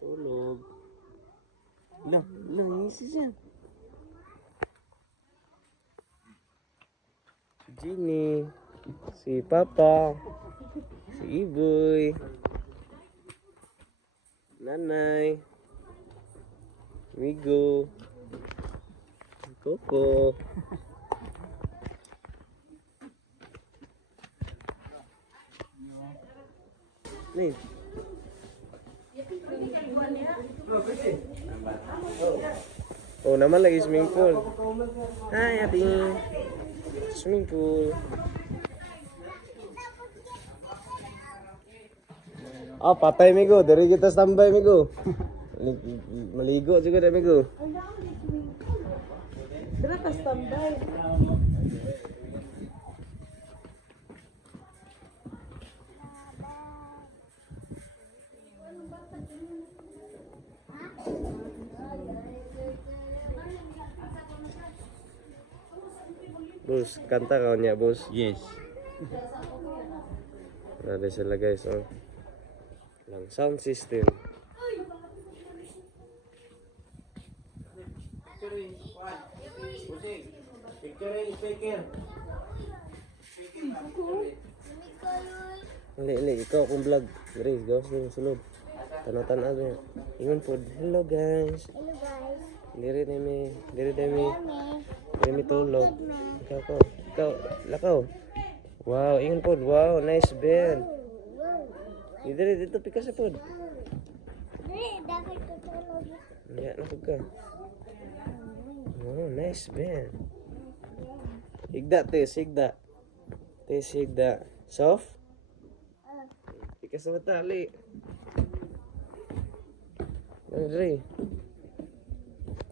Tulog. Nangisi siya. Jenny, si Papa, si Iboy, Nanay, Migo, Coco. Nih. Oh, naman lagi swimming pool. Hai, Ati. Swimming pool. Oh, patay Migo. Dari kita standby Migo. Maligo juga deh Migo. Kenapa standby? Bos, kanta kawannya bos. Yes. Ada sila guys, oh. Lang sound system. Li, ikaw akong vlog. Dari, gawas din sulod. Tanatan aja. Ingon po. Hello guys. Hello guys. Diri Demi tulog. Ikaw, lakaw. Wow, ingon po. Wow, nice bed. Dito pikas po. Dapat tutulog. Ya, napog ka. Wow, nice bed. Higda, tes, higda. Tes, higda. Soft? Pikas sa mata, li. Dre.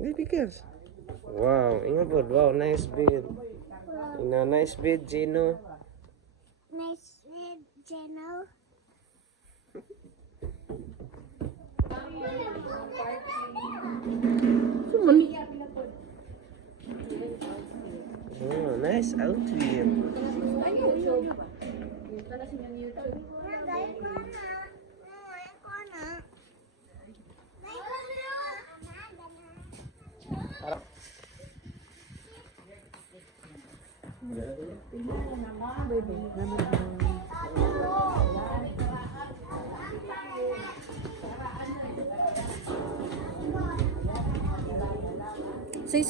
Hindi pikas. Wow, ingat po. Wow, nice bed. Nice bed, Gino. Nice bed, Gino. Oh, nice outfit.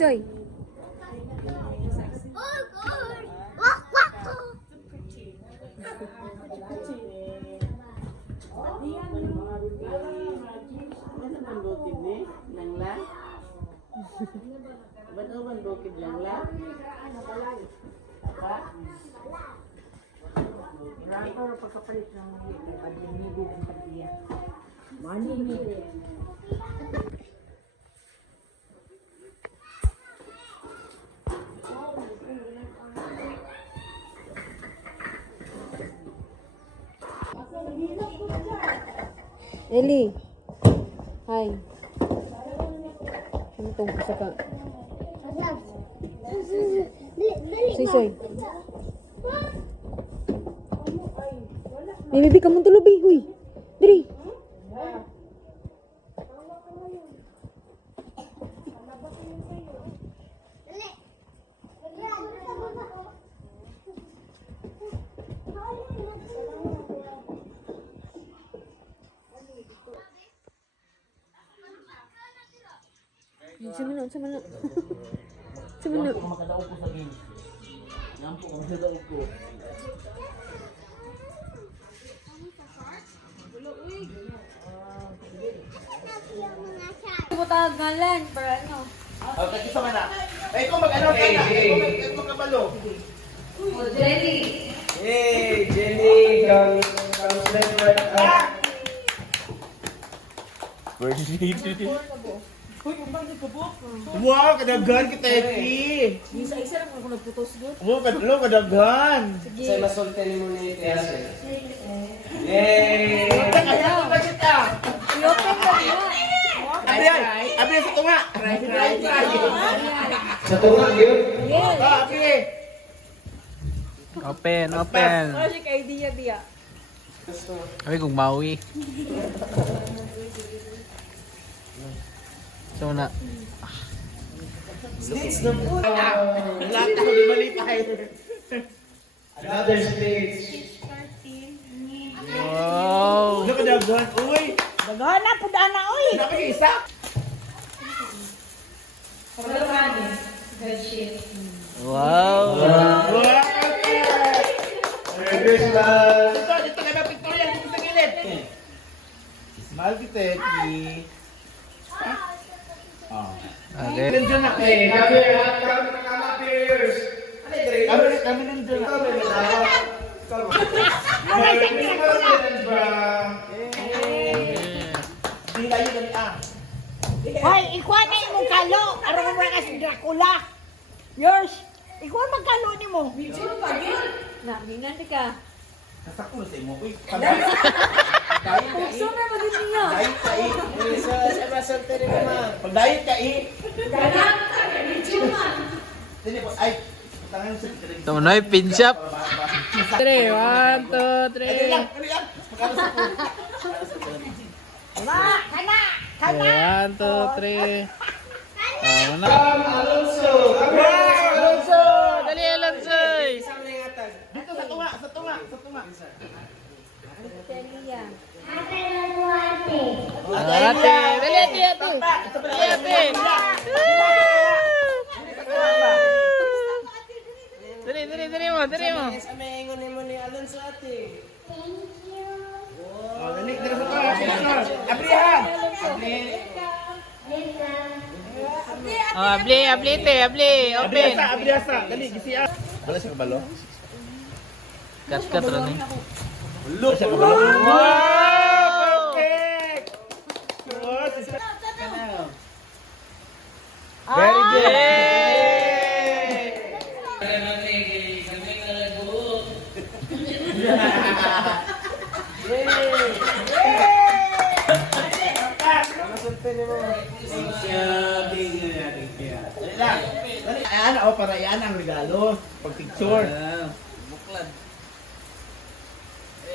Soy. Oh, God. Wak, wak. Eli. Hi. Ano tong isa ka? Soy. Bibi ka mong tulubi, huy. Diri. Sa mana? Makadaog ko sa game. Nampo ko makadaog ko. Butag ngalan para ano? Oh, kasi sa mana. Eh, kung mag-ano ka na. Kung magkabalo. Jelly. Hey, Jenny, come let's work out. Where did he do? Wow, kadaghan kita, Eki. Isa-isa lang ako nagputos doon. Wow, kadaghan. Say masulti ni mo ni Tiasi. Yay! Ano ba siya? I-open ka niya. Abi sa tunga. Sa tunga, yun. Yes. Abi. Open, open. Wala siya ka-idea diya. Sabi kong maui. So na. Lahat ako di malipay. Another stage. Wow. Ano kadaghan? Uy, Daghan na, pudana, oy! dapat isa. Wow. Wow, Merry Christmas! Dito kay Victoria, dito sa gilid. Smile kita, Eki. Okay. Nandiyan na. Hey, come here, ha? Come na kama, peers! Kami nandiyan na. Merry Christmas, bro! Di layo dali ah. Hoy, ikuha na imong kalo. Aron mo ka si Dracula. Yours. Ikuha magkalo ni mo. Na, mingan ka. Kasako na sa imo. Uy, Pugso na ba din niya? pagdayit ka eh. Sa masulti ni mo, ma. Pagdayit ka eh. Dili po, ay. Tangan sa kikilig. Ito na yung pin shop. 3, 1, 2, Dali 3. lang, dali lang. Magkano sa po? Kana, kana. Okay, 1, 2, 3. Tama na. Come, Alonso! Come here! Alonso! Dali, Alonso! Isang lingatag. Dito sa tunga, sa tunga, sa tunga. Telia. Ate! Dali, ate, ate! Dali, ate! Dali, dali, dali mo, dali mo. Sa may ingon mo ni Alonso, ate. Oh, dali, dali sa tunga. Abri ha! Abri. Oh, abli, abli, te, abli. Abri Open. asa, abri asa. Dali, gisi ah. Wala siya kabalo? Cut, cut, Ronnie. Wala siya kabalo? Wow! Perfect! Oh, sister. Very good. Dali lang. Dali. Ayan, oh, para yan ang regalo. Pag picture.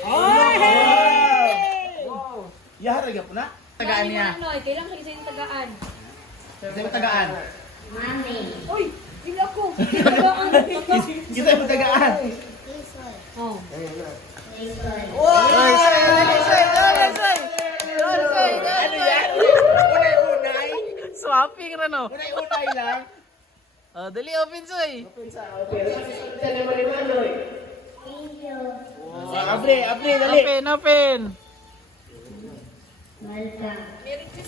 Wow! Yahara po na. Tagaan niya. Ano, kailang sa isang tagaan. Kita mo tagaan. Uy, hindi ako. Tagaan. Kita mo tagaan. Oh. Ano yan? Unay-unay. Swapping, Rano. Unay-unay lang. Oh, dali, open, soy. Abri, abri, dali. Open, open.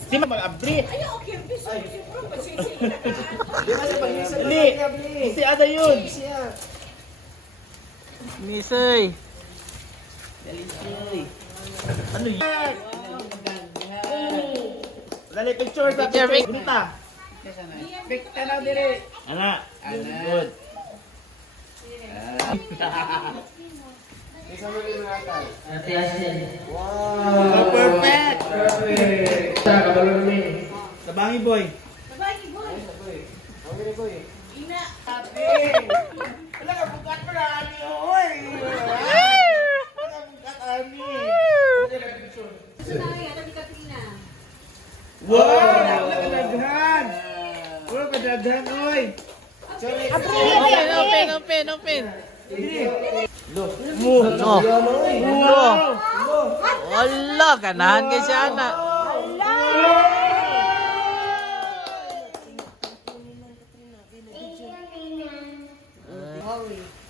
Di mag-abri. Dali. Si Ada yun. Misoy. Ano yan? Dali, picture sa Picture, picture. Bunita. Picture na dire. Ana. Good. Oh, perfect. Tabangi boy. Wala ka bukat mo na ani oy. Wala ka bukat ani. Sinabi, alam ni Katrina. Wow, wala ka daghan. Wala ka daghan oy. Open, open, open, open. Mo. No. Wow. Wala, ganahan kay si Ana.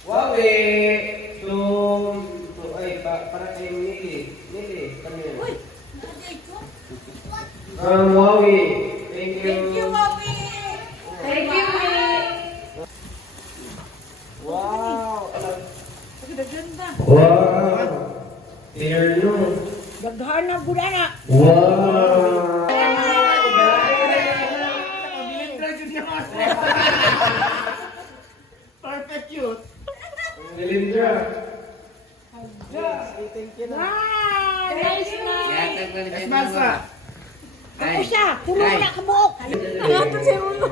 Wawi! Ay, para kay Nili. Nili, come here. From Wawi. Thank you. Thank you, Wow! Wow! Dear no. Daghan na gudana. Wow! Perfect cute. Nilindra. Thank you na. Wow! Nice na! Yes, masa. Ako siya! Puro na kabuok! Ano siya ulo?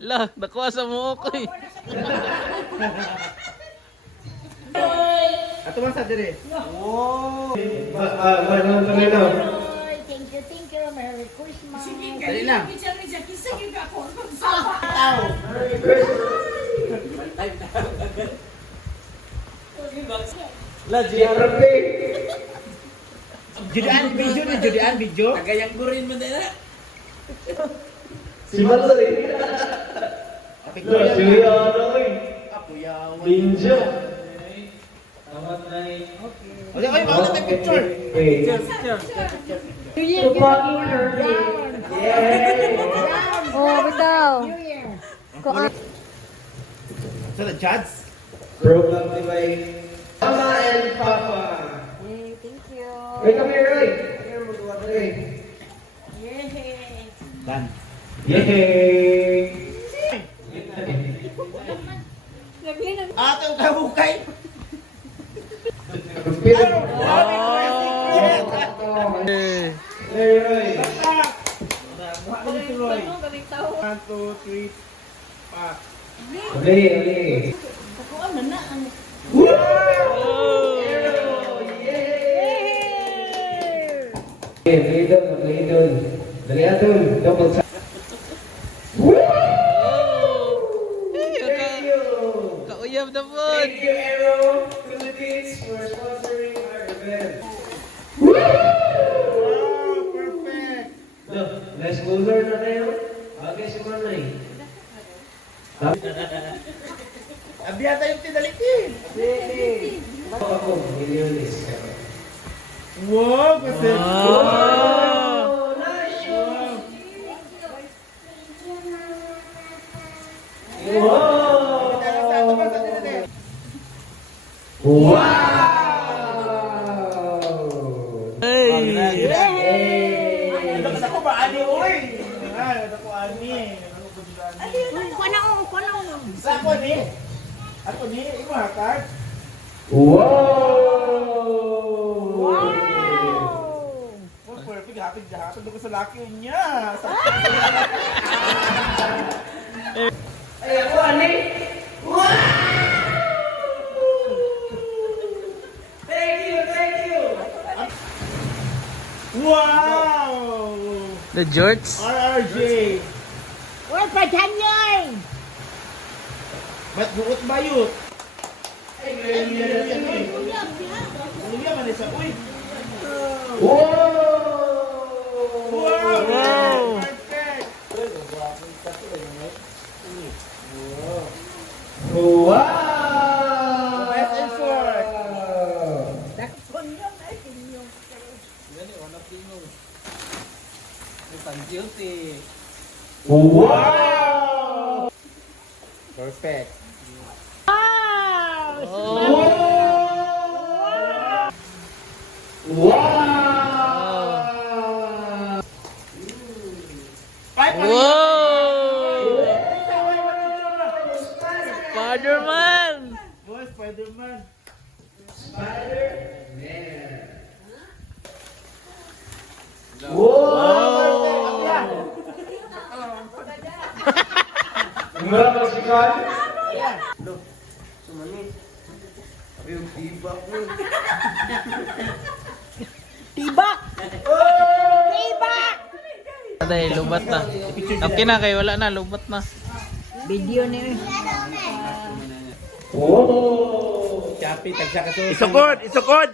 La, nakuha sa mo ko eh. Ato masa dire. Manong Torino. Thank you. Merry Christmas! Dali lang. La, GRP. Judian video ni Judian video. Tagayang gurin mo na. Si Mansari. Apik La, si ano eh. Apo yaw. Ninja. Tamat na eh. Oy, mau na picture. New Year! Oh, bitaw. New Year! So the judge. Program ni by Mama and Papa. Yay, thank you. Hey, come here, Roy. Here, magduwa ka rin. Yay! Dan. Yay! Ato kabukay. Eh. Hey, Roy. One, two, three. Pak. Ali, Ali. Okay, play doon. Dali atun. Double sa. Kauyab na po. Thank you, Aero Philippines, for sponsoring our event. Wow, perfect. No, less cooler na kayo. Bagay si Manay. Abiya tayong tinalikin. Ako, milyones. Wow, kasi. Wow. Wow! Hey. Ako ba ani oy? Ako ani. Sa ako ni. Ako ni imo hakad. Wow! Oh, perfect hapit ko sa laki niya. Ay, ako, ani! Wow! The jorts. RRJ. Uy, padyanyoy! Ba't buot bayot? Ay, ganyan. Uya man isa. Uy. Wow! Wow! Perfect. Wow! Best effort. Dakson yun ay pinyong. Wow! Perfect. Wow! Wow! Ay, Wow! Spider-Man! Boy, Spider-Man. Mura ka si Kyle? Tibak! Tibak! Aday, lubat na. Okay na kayo, wala na, lubat na. Video ni Wow! Isukod! Isukod!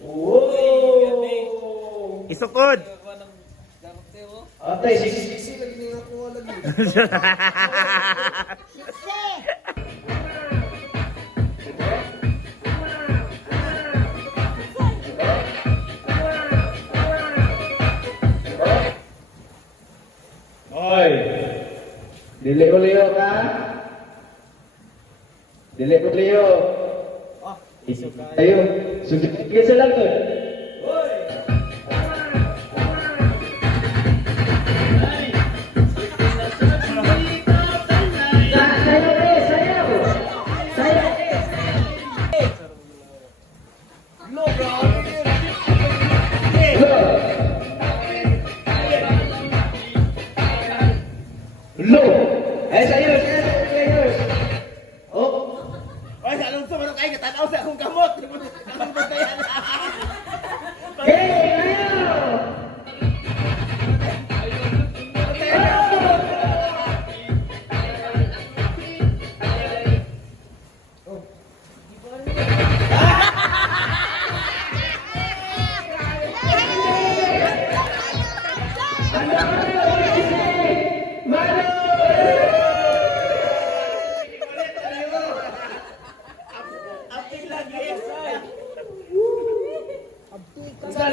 Wow! Isukod! Atay, sisi lagi ni ako lagi. Oy. Dili uliyo ka? Dili uliyo. Tayo. Sundin ka sa langkod. Sayaw, eh, sayaw. Sayaw. Low. Eh, sayaw, sayaw. Oh. Ay, sa alonso, manong kayo, katanaw sa akong kamot. Anong ba yan? Hey, ayaw. Apil lagi. Sa